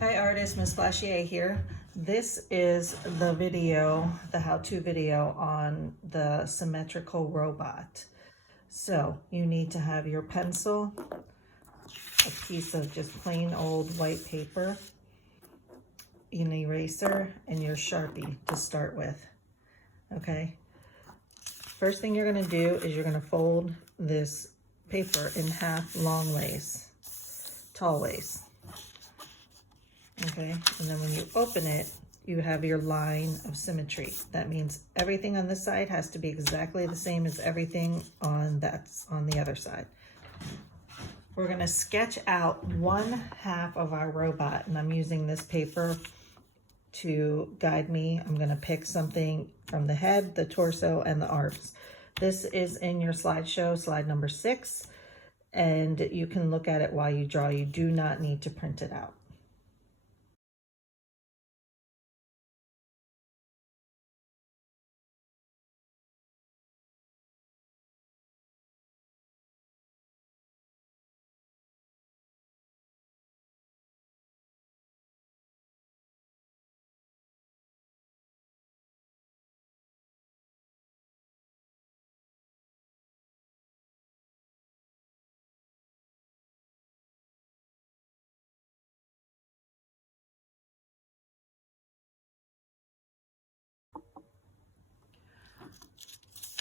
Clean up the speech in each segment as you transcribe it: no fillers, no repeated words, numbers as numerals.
Hi artist, Miss Flashier here. This is the video, the how-to video on the symmetrical robot. So you need to have your pencil, a piece of just plain old white paper, an eraser, and your Sharpie to start with, okay? First thing you're gonna do is you're gonna fold this paper in half long ways, tall ways. Okay, and then when you open it, you have your line of symmetry. That means everything on this side has to be exactly the same as everything on the other side. We're gonna sketch out one half of our robot, and I'm using this paper to guide me. I'm gonna pick something from the head, the torso, and the arms. This is in your slideshow, slide number 6, and you can look at it while you draw. You do not need to print it out.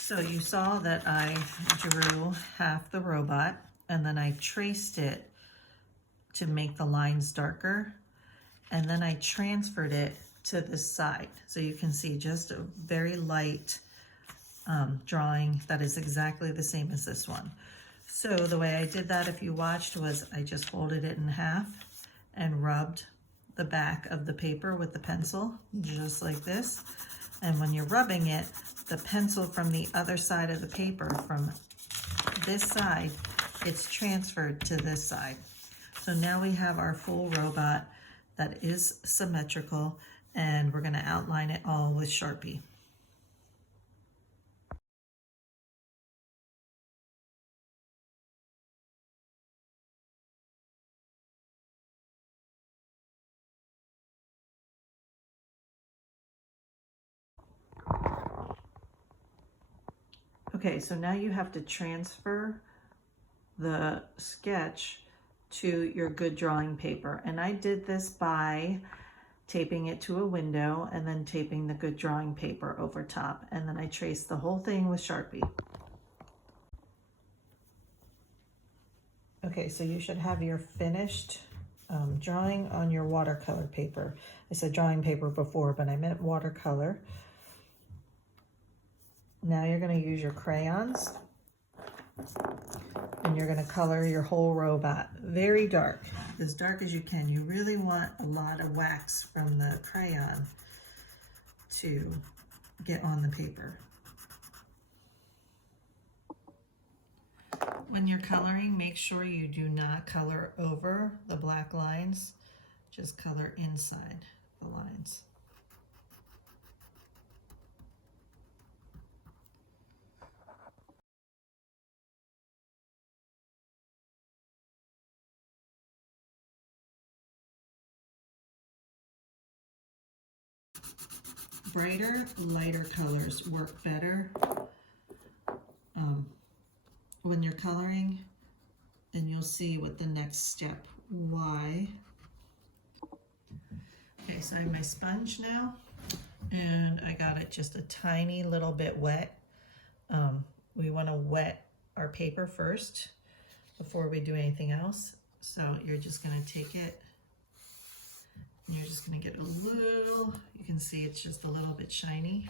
So you saw that I drew half the robot and then I traced it to make the lines darker, and then I transferred it to this side. So you can see just a very light drawing that is exactly the same as this one. So the way I did that, if you watched, was I just folded it in half and rubbed the back of the paper with the pencil, just like this. And when you're rubbing it, the pencil from the other side of the paper, from this side, it's transferred to this side. So now we have our full robot that is symmetrical, and we're gonna outline it all with Sharpie. Okay, so now you have to transfer the sketch to your good drawing paper. And I did this by taping it to a window and then taping the good drawing paper over top. And then I traced the whole thing with Sharpie. Okay, so you should have your finished drawing on your watercolor paper. I said drawing paper before, but I meant watercolor. Now you're going to use your crayons and you're going to color your whole robot very dark as you can. You really want a lot of wax from the crayon to get on the paper. When you're coloring, make sure you do not color over the black lines, just color inside the lines. Brighter, lighter colors work better when you're coloring, and you'll see what the next step, why. Okay, so I have my sponge now, and I got it just a tiny little bit wet. We want to wet our paper first before we do anything else. So you're just going to take it, and you're just going to get a little, you can see it's just a little bit shiny.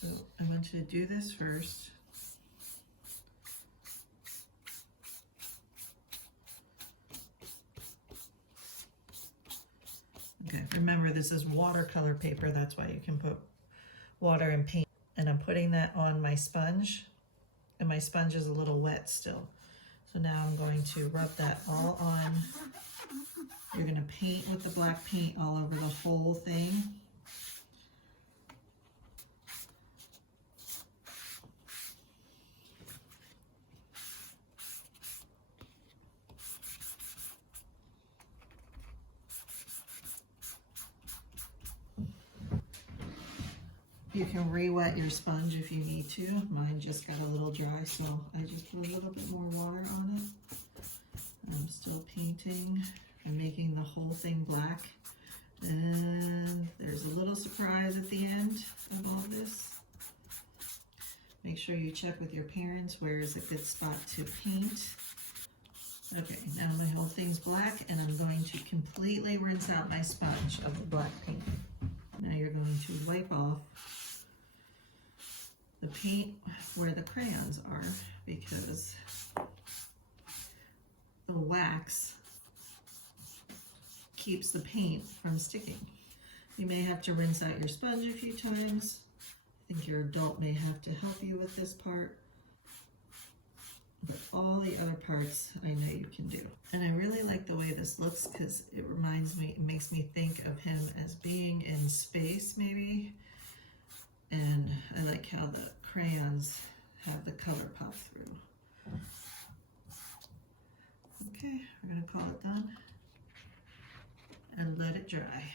So I want you to do this first. Okay, remember this is watercolor paper, that's why you can put water and paint. And I'm putting that on my sponge, and my sponge is a little wet still. So now I'm going to rub that all on. You're gonna paint with the black paint all over the whole thing. You can re-wet your sponge if you need to. Mine just got a little dry, so I just put a little bit more water on it. I'm still painting. I'm making the whole thing black. And there's a little surprise at the end of all this. Make sure you check with your parents where is a good spot to paint. Okay, now my whole thing's black, and I'm going to completely rinse out my sponge of the black paint. Now you're going to wipe off the paint where the crayons are, because the wax keeps the paint from sticking. You may have to rinse out your sponge a few times. I think your adult may have to help you with this part. But all the other parts I know you can do. And I really like the way this looks because it reminds me, it makes me think of him as being in space maybe. And I like how the crayons have the color pop through. Okay, we're gonna call it done and let it dry.